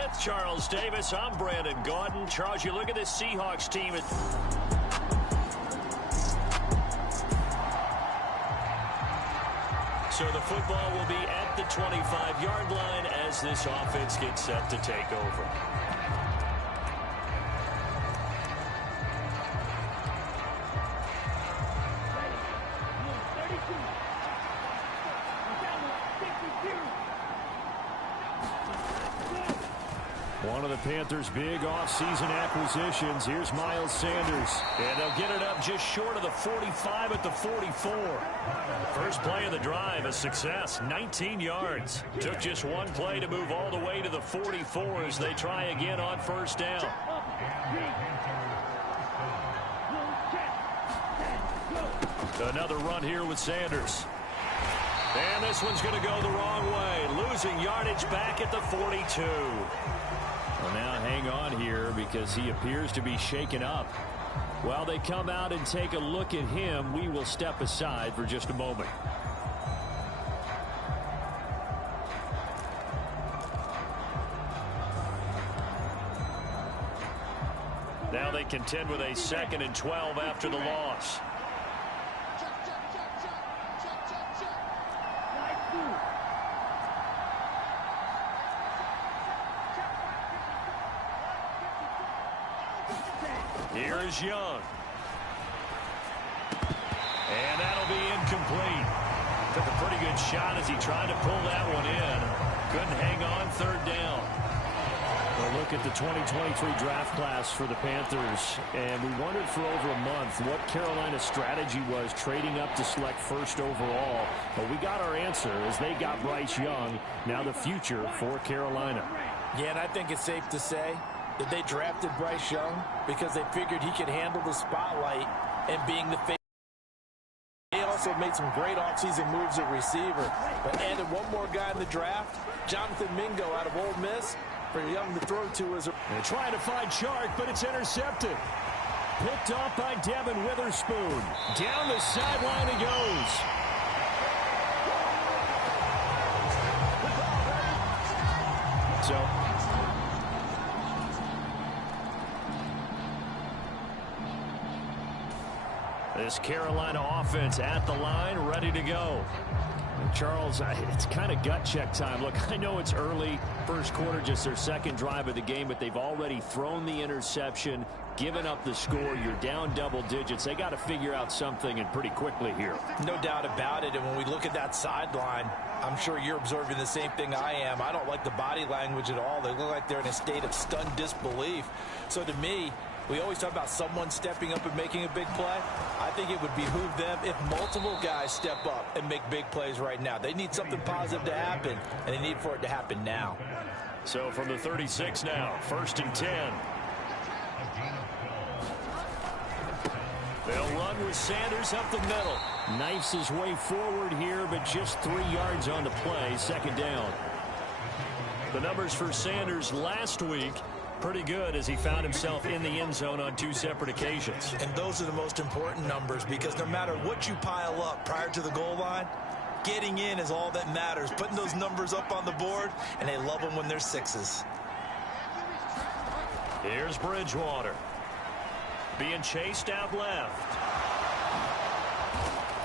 With Charles Davis, I'm Brandon Gaudin. Charles, you look at this Seahawks team. So the football will be at the 25-yard line as this offense gets set to take over. One of the Panthers' big offseason acquisitions. Here's Miles Sanders. And they'll get it up just short of the 45 at the 44. First play of the drive, a success, 19 yards. Took just one play to move all the way to the 44 as they try again on first down. Another run here with Sanders. And this one's going to go the wrong way. Losing yardage back at the 42. Well, now hang on here because he appears to be shaken up. While they come out and take a look at him, we will step aside for just a moment. Now they contend with a 2nd and 12 after the loss. Here is Young. And that'll be incomplete. Took a pretty good shot as he tried to pull that one in. Couldn't hang on, third down. We'll look at the 2023 draft class for the Panthers. And we wondered for over a month what Carolina's strategy was trading up to select first overall. But we got our answer as they got Bryce Young. Now the future for Carolina. Yeah, and I think it's safe to say that they drafted Bryce Young because they figured he could handle the spotlight and being the face. They also made some great offseason moves at receiver, but added one more guy in the draft, Jonathan Mingo out of Ole Miss, for Young to throw to. They're trying to find Chark, but it's intercepted. Picked off by Devin Witherspoon. Down the sideline it goes. So this Carolina offense at the line, ready to go. Charles, it's kind of gut check time. Look, I know it's early, first quarter, just their second drive of the game, but they've already thrown the interception, given up the score. You're down double digits. They got to figure out something, and pretty quickly here. No doubt about it, and when we look at that sideline, I'm sure you're observing the same thing I am. I don't like the body language at all. They look like they're in a state of stunned disbelief. So to me, we always talk about someone stepping up and making a big play. I think it would behoove them if multiple guys step up and make big plays right now. They need something positive to happen, and they need for it to happen now. So from the 36 now, 1st and 10. They'll run with Sanders up the middle. Knifes his way forward here, but just 3 yards on the play, 2nd down. The numbers for Sanders last week, pretty good as he found himself in the end zone on 2 separate occasions. And those are the most important numbers because no matter what you pile up prior to the goal line, getting in is all that matters. Putting those numbers up on the board, and they love them when they're 6s. Here's Bridgewater. Being chased out left.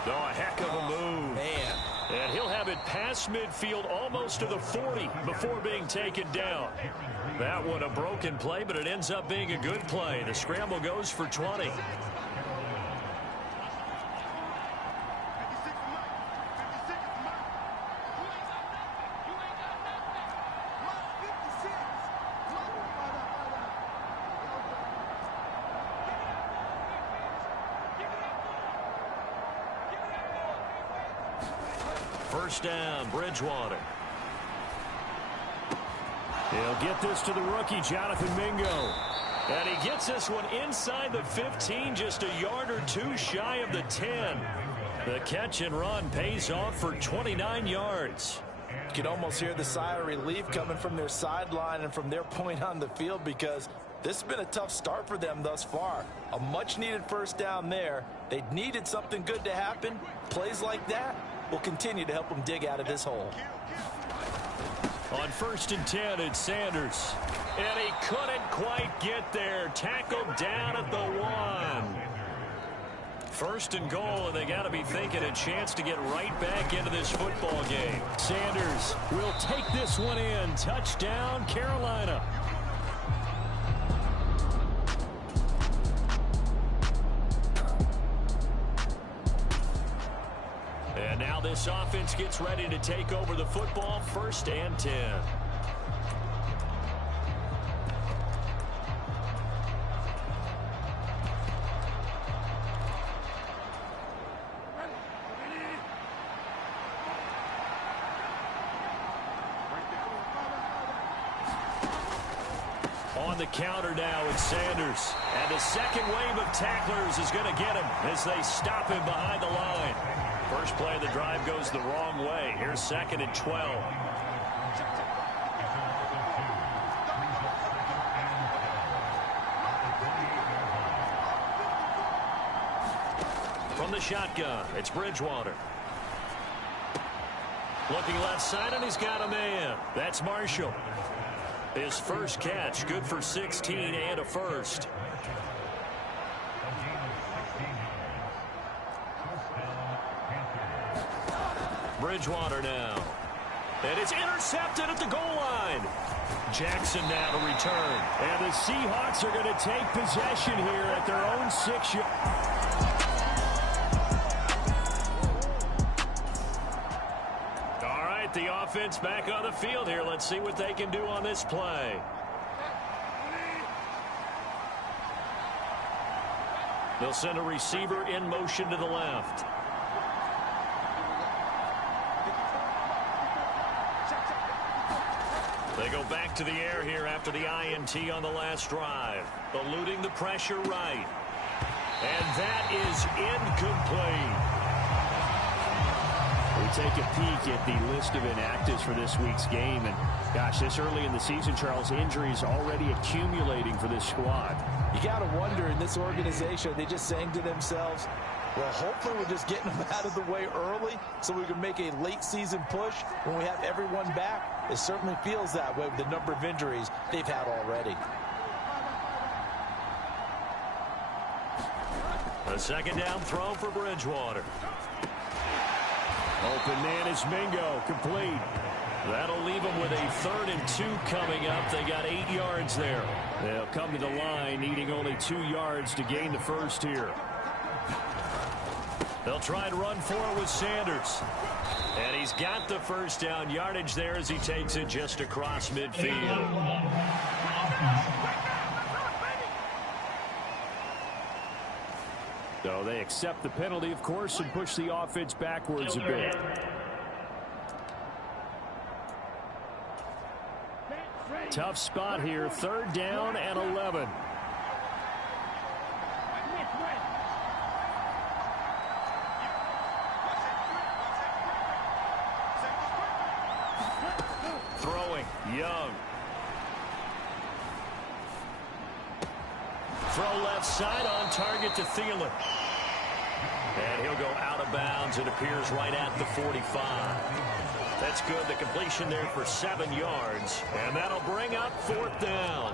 Oh, a heck of a move. Man. And he'll have it past midfield almost to the 40 before being taken down. That one a broken play, but it ends up being a good play. The scramble goes for 20. First down, Bridgewater. He'll get this to the rookie, Jonathan Mingo. And he gets this one inside the 15, just a yard or 2 shy of the 10. The catch and run pays off for 29 yards. You can almost hear the sigh of relief coming from their sideline and from their point on the field because this has been a tough start for them thus far. A much-needed first down there. They needed something good to happen. Plays like that will continue to help them dig out of this hole. On 1st and 10, it's Sanders. And he couldn't quite get there. Tackled down at the 1. 1st and goal, and they got to be thinking a chance to get right back into this football game. Sanders will take this one in. Touchdown, Carolina. And now this offense gets ready to take over the football. 1st and 10. On the counter now, it's Sanders. And the second wave of tacklers is going to get him as they stop him behind the line. First play of the drive goes the wrong way. Here's 2nd and 12. From the shotgun, it's Bridgewater. Looking left side, and he's got a man. That's Marshall. His first catch, good for 16 and a first. Bridgewater now. And it's intercepted at the goal line. Jackson now to return. And the Seahawks are going to take possession here at their own 6-yard. The offense back on the field here. Let's see what they can do on this play. They'll send a receiver in motion to the left. They go back to the air here after the INT on the last drive. Eluding the pressure right. And that is incomplete. We take a peek at the list of inactives for this week's game. And, gosh, this early in the season, Charles, injuries already accumulating for this squad. You got to wonder in this organization, they just saying to themselves, well, hopefully we're just getting them out of the way early so we can make a late season push when we have everyone back. It certainly feels that way with the number of injuries they've had already. A second down throw for Bridgewater. Open man is Mingo, complete. That'll leave them with a 3rd and 2 coming up. They got 8 yards there. They'll come to the line, needing only 2 yards to gain the first here. They'll try and run for it with Sanders. And he's got the first down yardage there as he takes it just across midfield. So they accept the penalty, of course, and push the offense backwards a bit. Tough spot here. 3rd down and 11. Throwing, Young. Throw left side on target to Thielen. And he'll go out of bounds. It appears right at the 45. That's good. The completion there for 7 yards. And that'll bring up 4th down.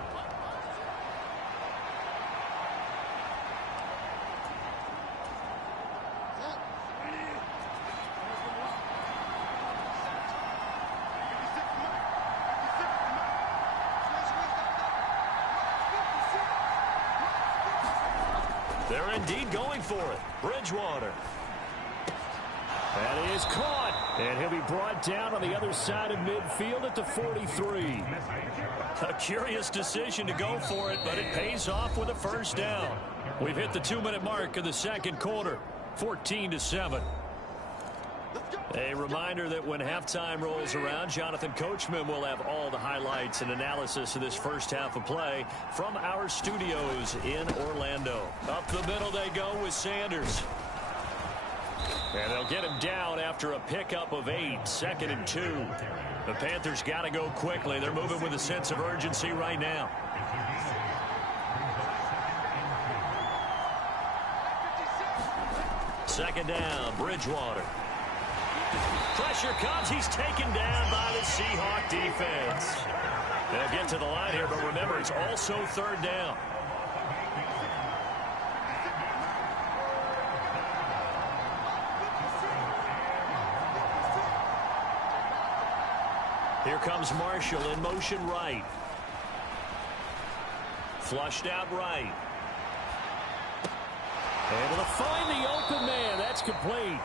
They're indeed going for it. Bridgewater. That is caught. And he'll be brought down on the other side of midfield at the 43. A curious decision to go for it, but it pays off with a first down. We've hit the 2-minute mark of the second quarter. 14-7. A reminder that when halftime rolls around, Jonathan Coachman will have all the highlights and analysis of this first half of play from our studios in Orlando. Up the middle they go with Sanders. And they'll get him down after a pickup of 8, 2nd and 2. The Panthers got to go quickly. They're moving with a sense of urgency right now. Second down, Bridgewater. Pressure comes. He's taken down by the Seahawk defense. They'll get to the line here, but remember, it's also third down. Here comes Marshall in motion right. Flushed out right. Able to find the open man. That's complete.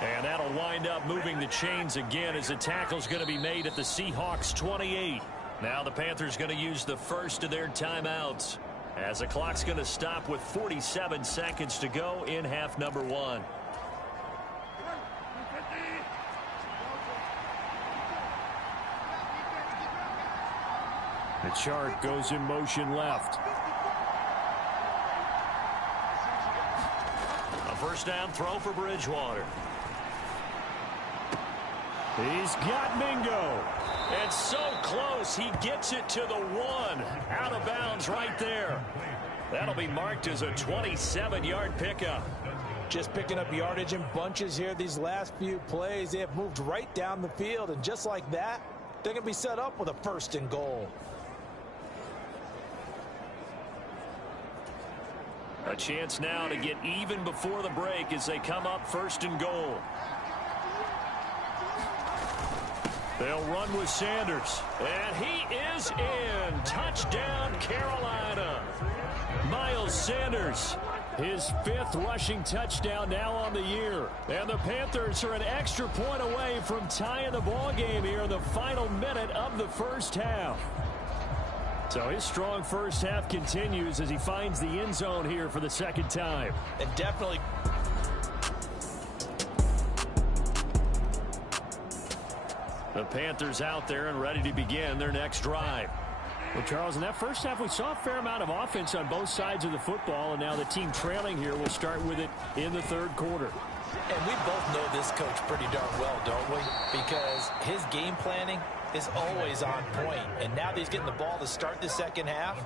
And that'll wind up moving the chains again as the tackle's going to be made at the Seahawks 28. Now the Panthers going to use the first of their timeouts as the clock's going to stop with 47 seconds to go in half number one. The chart goes in motion left. A first down throw for Bridgewater. He's got Mingo. And so close, he gets it to the one. Out of bounds right there. That'll be marked as a 27-yard pickup. Just picking up yardage in bunches here these last few plays. They have moved right down the field, and just like that, they're going to be set up with a first and goal. A chance now to get even before the break as they come up first and goal. They'll run with Sanders. And he is in. Touchdown, Carolina. Miles Sanders, his 5th rushing touchdown now on the year. And the Panthers are an extra point away from tying the ball game here in the final minute of the first half. So his strong first half continues as he finds the end zone here for the second time. And definitely. The Panthers out there and ready to begin their next drive. Well, Charles, in that first half, we saw a fair amount of offense on both sides of the football, and now the team trailing here will start with it in the third quarter. And we both know this coach pretty darn well, don't we? Because his game planning is always on point. And now that he's getting the ball to start the second half,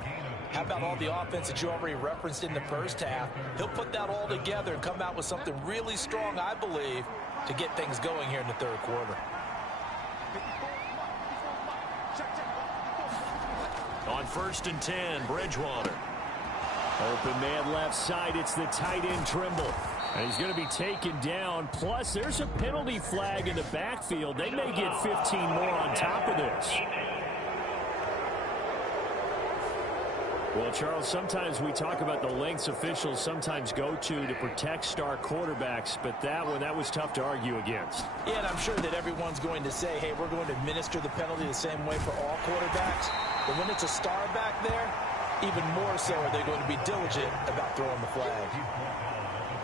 how about all the offense that you already referenced in the first half? He'll put that all together and come out with something really strong, I believe, to get things going here in the third quarter. On first and 10, Bridgewater. Open man left side. It's the tight end Trimble. And he's going to be taken down. Plus, there's a penalty flag in the backfield. They may get 15 more on top of this. Well, Charles, sometimes we talk about the lengths officials sometimes go to protect star quarterbacks, but that was tough to argue against. Yeah, and I'm sure that everyone's going to say, hey, we're going to administer the penalty the same way for all quarterbacks. But when it's a star back there, even more so are they going to be diligent about throwing the flag.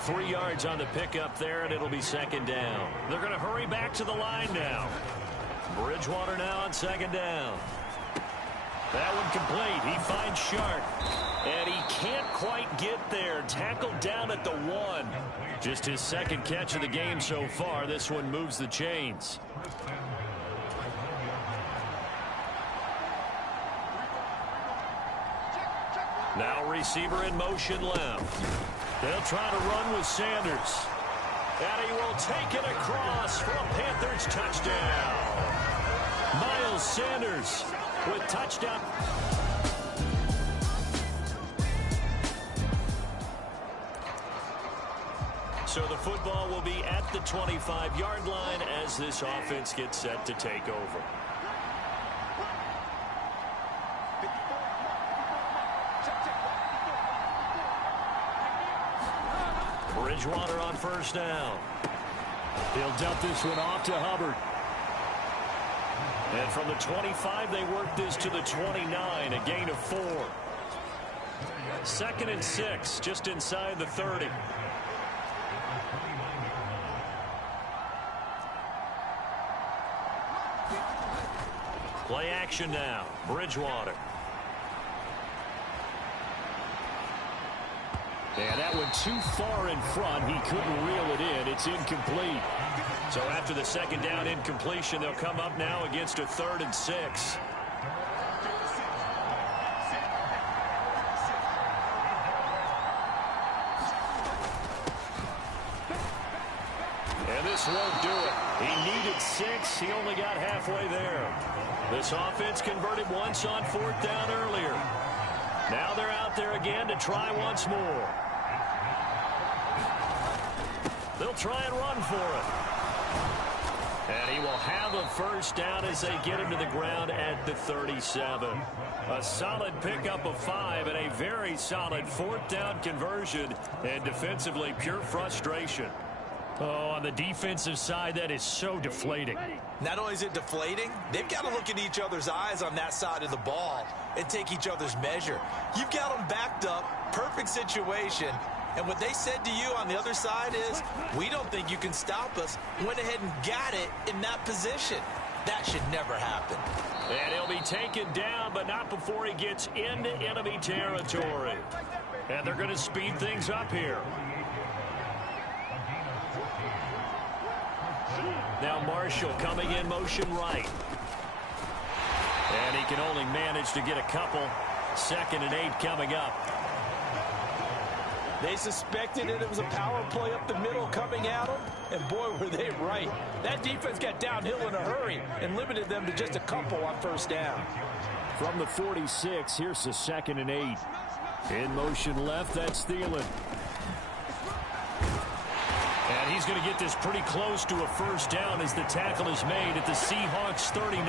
3 yards on the pickup there, and it'll be second down. They're going to hurry back to the line now. Bridgewater now on second down. That one complete. He finds Sharp. And he can't quite get there. Tackled down at the 1. Just his second catch of the game so far. This one moves the chains. Now receiver in motion left. They'll try to run with Sanders. And he will take it across for a Panthers touchdown. Miles Sanders with touchdown. So the football will be at the 25-yard line as this offense gets set to take over. Bridgewater on first down. He'll dump this one off to Hubbard. And from the 25, they work this to the 29, a gain of 4. Second and 6, just inside the 30. Play action now. Bridgewater. Yeah, that one too far in front. He couldn't reel it in. It's incomplete. So after the second down incompletion, they'll come up now against a 3rd and 6. And this won't do it. He needed 6. He only got halfway there. This offense converted once on 4th down earlier. Now they're out there again to try once more. They'll try and run for it. And he will have a first down as they get him to the ground at the 37. A solid pickup of 5 and a very solid 4th down conversion. And defensively, pure frustration. Oh, on the defensive side, that is so deflating. Not only is it deflating, they've got to look at each other's eyes on that side of the ball and take each other's measure. You've got them backed up, perfect situation, and what they said to you on the other side is, we don't think you can stop us. Went ahead and got it in that position. That should never happen. And he'll be taken down, but not before he gets into enemy territory. And they're going to speed things up here. Now Marshall coming in motion right. And he can only manage to get a couple. 2nd and 8 coming up. They suspected it was a power play up the middle coming at them, and boy, were they right. That defense got downhill in a hurry and limited them to just a couple on 1st down. From the 46, here's the 2nd and 8. In motion left, that's Thielen. And he's going to get this pretty close to a first down as the tackle is made at the Seahawks 39.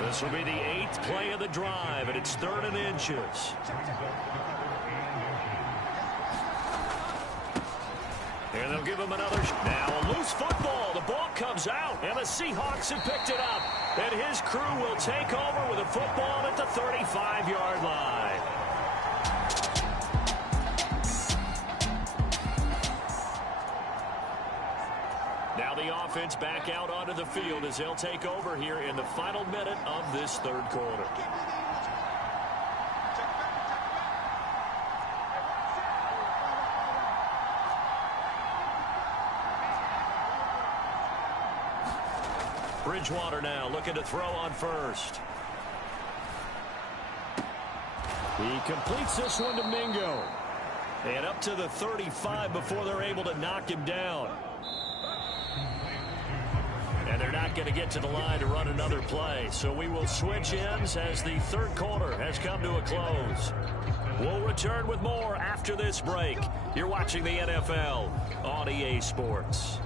This will be the 8th play of the drive, and it's 3rd and inches. And they'll give him another. Now a loose football. The ball comes out, and the Seahawks have picked it up. And his crew will take over with a football at the 35-yard line. Now the offense back out onto the field as they'll take over here in the final minute of this 3rd quarter. Bridgewater now looking to throw on 1st. He completes this one to Mingo. And up to the 35 before they're able to knock him down. And they're not going to get to the line to run another play. So we will switch ends as the 3rd quarter has come to a close. We'll return with more after this break. You're watching the NFL on EA Sports.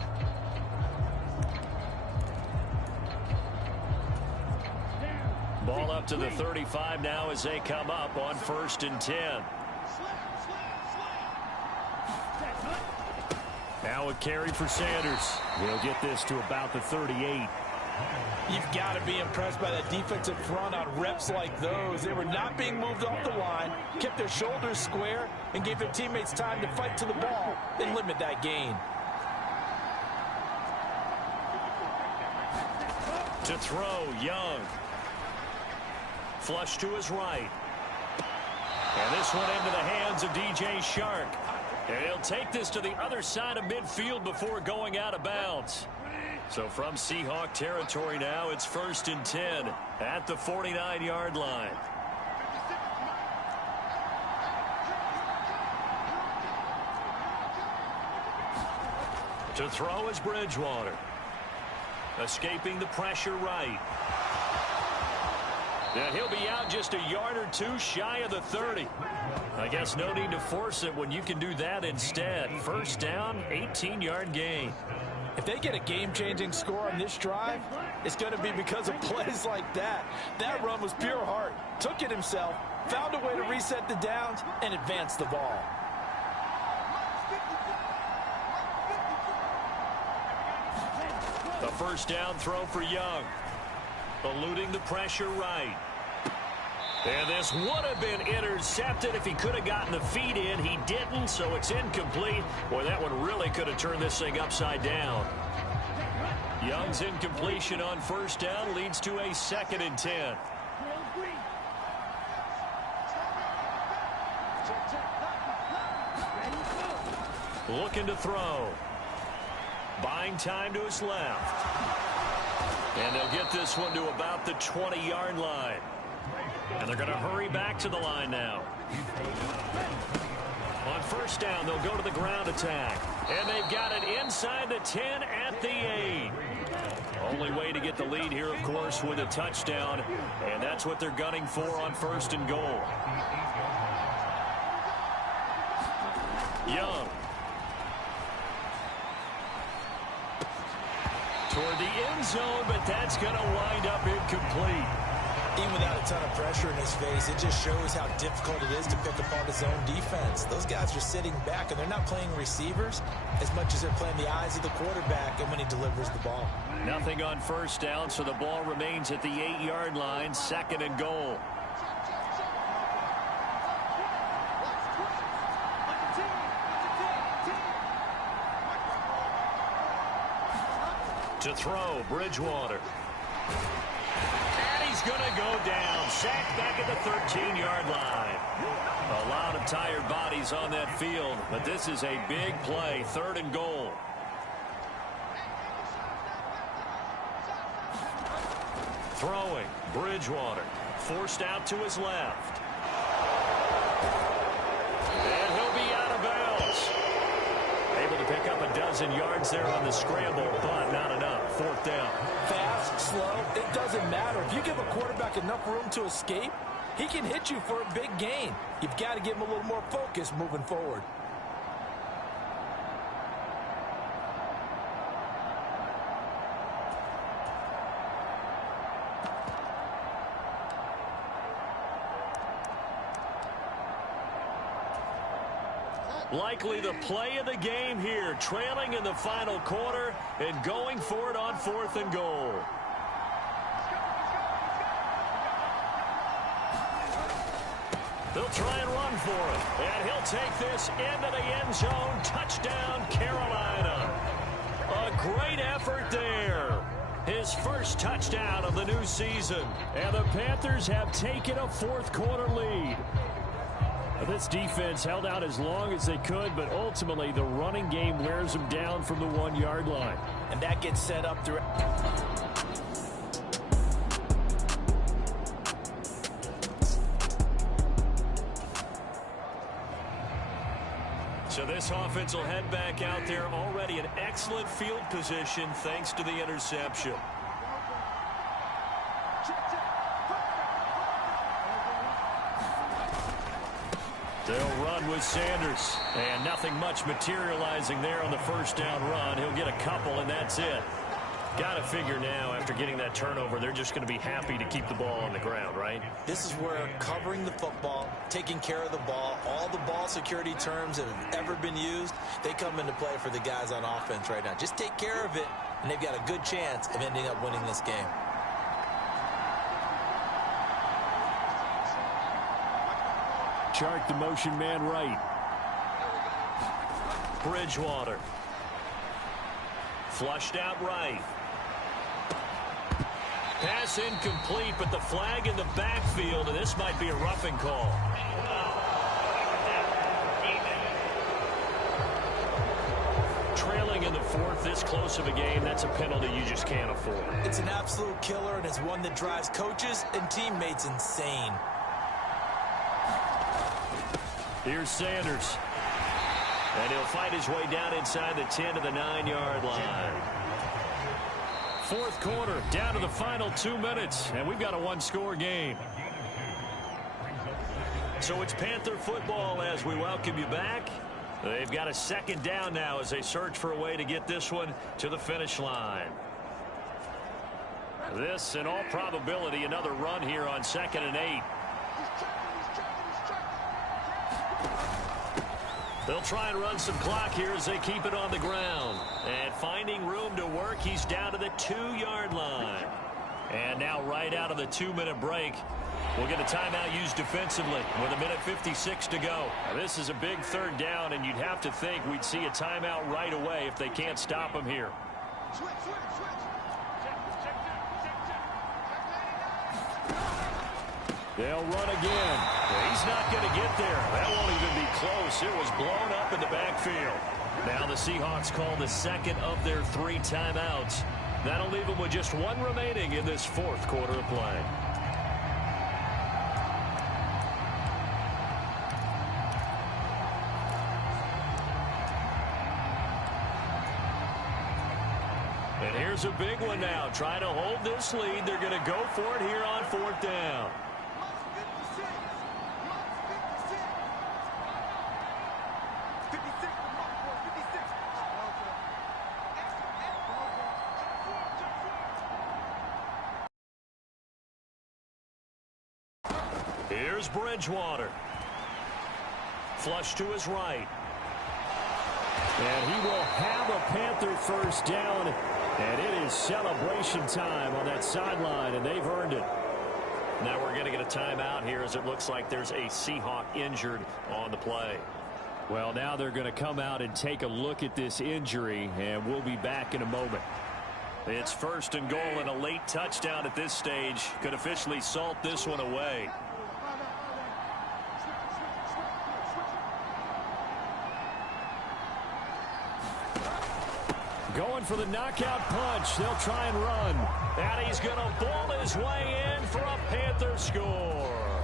Ball up to the 35 now as they come up on 1st and 10. Now a carry for Sanders. He'll get this to about the 38. You've got to be impressed by that defensive front on reps like those. They were not being moved off the line, kept their shoulders square, and gave their teammates time to fight to the ball and limit that gain. To throw, Young. Flush to his right. And this one into the hands of DJ Shark. And he'll take this to the other side of midfield before going out of bounds. So from Seahawk territory now, it's 1st and 10 at the 49-yard line. To throw is Bridgewater. Escaping the pressure right. And he'll be out just a yard or two shy of the 30. I guess no need to force it when you can do that instead. 1st down, 18-yard gain. If they get a game-changing score on this drive, it's going to be because of plays like that. That run was pure heart. Took it himself, found a way to reset the downs, and advance the ball. The 1st down throw for Young. Eluding the pressure right. And this would have been intercepted if he could have gotten the feet in. He didn't, so it's incomplete. Boy, that one really could have turned this thing upside down. Young's incompletion on 1st down leads to a 2nd and 10. Looking to throw. Buying time to his left. And they'll get this one to about the 20-yard line. And they're going to hurry back to the line now. On first down, they'll go to the ground attack. And they've got it inside the 10 at the 8. Only way to get the lead here, of course, with a touchdown. And that's what they're gunning for on first and goal. Young. Toward the end zone, but that's going to wind up incomplete. Even without a ton of pressure in his face, it just shows how difficult it is to pick apart his own defense. Those guys are sitting back, and they're not playing receivers as much as they're playing the eyes of the quarterback and when he delivers the ball. Nothing on first down, so the ball remains at the 8-yard line, second and goal. To throw, Bridgewater. And he's going to go down. Sacked back at the 13-yard line. A lot of tired bodies on that field, but this is a big play, third and goal. Throwing, Bridgewater. Forced out to his left. And he'll be out of bounds. Able to pick up a dozen yards there on the scramble, but not enough. Fourth down. Fast, slow, it doesn't matter. If you give a quarterback enough room to escape, he can hit you for a big gain. You've got to give him a little more focus moving forward. Likely the play of the game here, trailing in the final quarter and going for it on fourth and goal. They'll try and run for it, and he'll take this into the end zone. Touchdown, Carolina. A great effort there. His first touchdown of the new season. And the Panthers have taken a fourth quarter lead. This defense held out as long as they could, but ultimately the running game wears them down from the 1-yard line. And that gets set up through. So this offense will head back out there, already in excellent field position thanks to the interception. They'll run with Sanders. And nothing much materializing there on the first down run. He'll get a couple, and that's it. Got to figure now, after getting that turnover, they're just going to be happy to keep the ball on the ground, right? This is where covering the football, taking care of the ball, all the ball security terms that have ever been used, they come into play for the guys on offense right now. Just take care of it, and they've got a good chance of ending up winning this game. Chart the motion man right. Bridgewater. Flushed out right. Pass incomplete, but the flag in the backfield, and this might be a roughing call. Trailing in the fourth, this close of a game, that's a penalty you just can't afford. It's an absolute killer, and it's one that drives coaches and teammates insane. Here's Sanders. And he'll fight his way down inside the 10 to the 9-yard line. Fourth quarter, down to the final 2 minutes, and we've got a one-score game. So it's Panther football as we welcome you back. They've got a second down now as they search for a way to get this one to the finish line. This, in all probability, another run here on 2nd and 8. They'll try and run some clock here as they keep it on the ground. And finding room to work, he's down to the 2-yard line. And now right out of the 2-minute break, we'll get a timeout used defensively with 1:56 to go. Now, this is a big third down, and you'd have to think we'd see a timeout right away if they can't stop him here. They'll run again. He's not going to get there. That won't even be close. It was blown up in the backfield. Now the Seahawks call the second of their 3 timeouts. That'll leave them with just 1 remaining in this fourth quarter of play. And here's a big one now. Trying to hold this lead. They're going to go for it here on 4th down. Here's Bridgewater. Flush to his right. And he will have a Panther first down. And it is celebration time on that sideline, and they've earned it. Now we're going to get a timeout here as it looks like there's a Seahawk injured on the play. Well, now they're going to come out and take a look at this injury, and we'll be back in a moment. It's 1st and goal, and a late touchdown at this stage could officially salt this one away. Going for the knockout punch. They'll try and run. And he's going to ball his way in for a Panther score.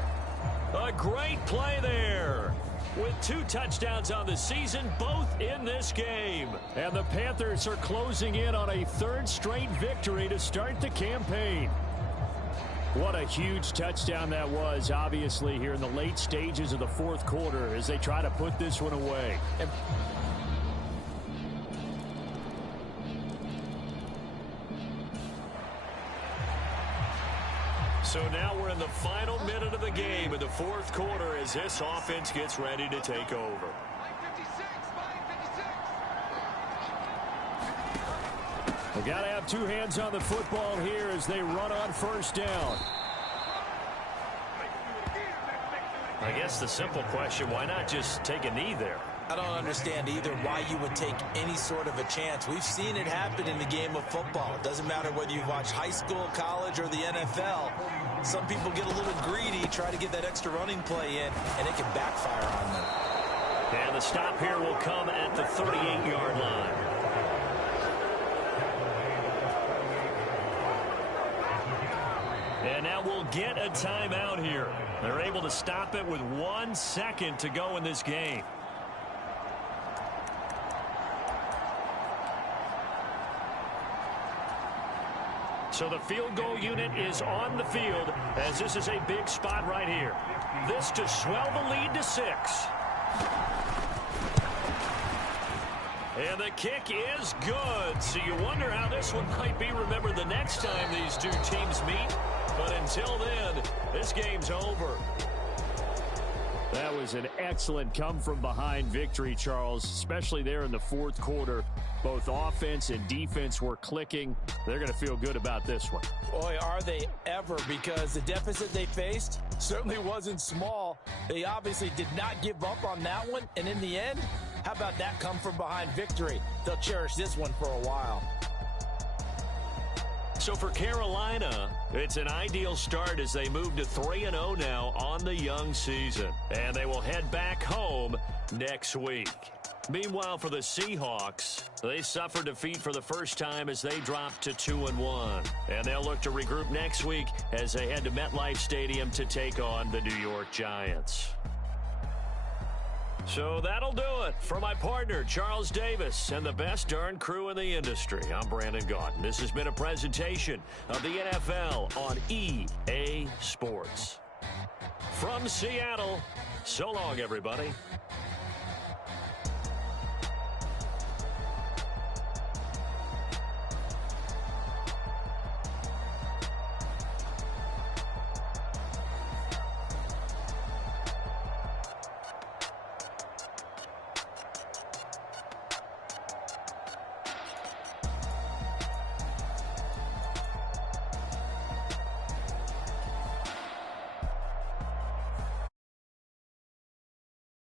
A great play there. With 2 touchdowns on the season, both in this game. And the Panthers are closing in on a 3rd straight victory to start the campaign. What a huge touchdown that was, obviously, here in the late stages of the 4th quarter as they try to put this one away. So now we're in the final minute of the game in the 4th quarter as this offense gets ready to take over. We got to have 2 hands on the football here as they run on 1st down. I guess the simple question, why not just take a knee there? I don't understand either why you would take any sort of a chance. We've seen it happen in the game of football. It doesn't matter whether you watch high school, college, or the NFL. Some people get a little greedy, try to get that extra running play in, and it can backfire on them. And the stop here will come at the 38-yard line. And now we'll get a timeout here. They're able to stop it with 1 second to go in this game. So the field goal unit is on the field as this is a big spot right here. This to swell the lead to 6. And the kick is good. So you wonder how this one might be remembered the next time these 2 teams meet. But until then, this game's over. That was an excellent come-from-behind victory, Charles, especially there in the 4th quarter. Both offense and defense were clicking. They're going to feel good about this one. Boy, are they ever, because the deficit they faced certainly wasn't small. They obviously did not give up on that one, and in the end, how about that come-from-behind victory? They'll cherish this one for a while. So for Carolina, it's an ideal start as they move to 3-0 now on the young season. And they will head back home next week. Meanwhile, for the Seahawks, they suffered defeat for the first time as they dropped to 2-1. And they'll look to regroup next week as they head to MetLife Stadium to take on the New York Giants. So that'll do it for my partner, Charles Davis, and the best darn crew in the industry. I'm Brandon Gaudin. This has been a presentation of the NFL on EA Sports. From Seattle, so long, everybody.